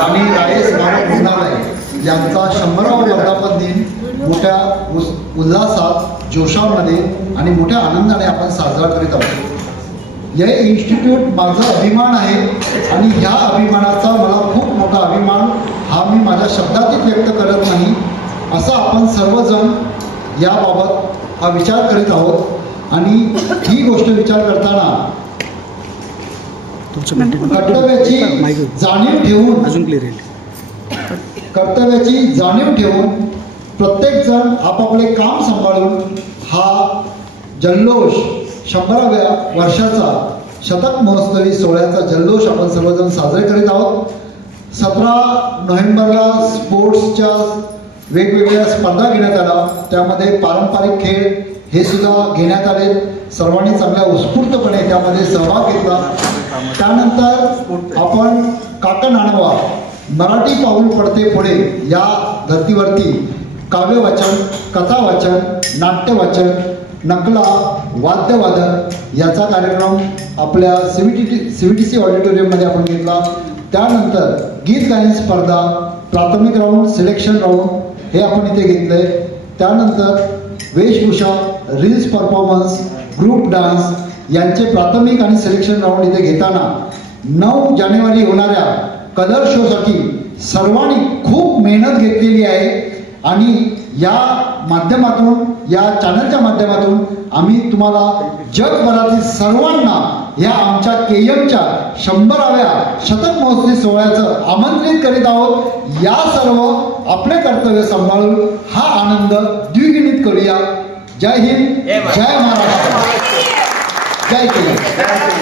आणि राये स्मारक रुग्णालय यांचा 100वा वर्धापन दिन मोठ्या उल्हासात, जोशामध्ये आणि मोठ्या आनंदाने आपण साजरा करीत आहोत. हे इन्स्टिट्यूट माझा अभिमान आहे आणि ह्या अभिमानाचा मला खूप मोठा अभिमान हा मी माझ्या शब्दातीत व्यक्त करत नाही. असा आपण सर्वजण याबाबत हा विचार करीत आहोत आणि ही गोष्ट विचार करताना कर्तव्याची जाणीव ठेवून प्रत्येक जण आपापले काम सांभाळून हा जल्लोष 100व्या वर्षाचा शतक महोत्सवी सोहळ्याचा जल्लोष आपण सर्वजण साजरे करीत आहोत. 17 नोव्हेंबरला स्पोर्ट्सच्या वेगवेगळ्या स्पर्धा घेण्यात आल्या. त्यामध्ये पारंपरिक खेळ हे सुद्धा घेण्यात आले. सर्वांनी चांगल्या उत्स्फूर्तपणे त्यामध्ये सहभाग घेतला. त्यानंतर आपण काका नाणवा मराठी पाऊल पडते पुढे या धर्तीवरती काव्यवाचन, कथावाचन, नाट्यवाचन, नकला, वाद्यवादन याचा कार्यक्रम आपल्या CVTC ऑडिटोरियममध्ये आपण घेतला. त्यानंतर गीत गायन स्पर्धा, प्राथमिक राऊंड, सिलेक्शन राऊंड हे आपण इथे घेतले. त्यानंतर वेशभूषा, रील्स परफॉर्मन्स, ग्रुप डान्स यांचे प्राथमिक आणि सिलेक्शन राऊंड इथे घेताना 9 जानेवारी होणाऱ्या कलर शोसाठी सर्वांनी खूप मेहनत घेतलेली आहे आणि या माध्यमातून, या चॅनलच्या माध्यमातून आम्ही तुम्हाला जगभरातील सर्वांना या आमच्या KMच्या 100व्या शतक महोत्सवी सोहळ्याचं आमंत्रित करीत आहोत. या सर्व आपले कर्तव्य सांभाळून हा आनंद द्विगुणित करूया. जय हिंद, जय महाराष्ट्र, जय KM.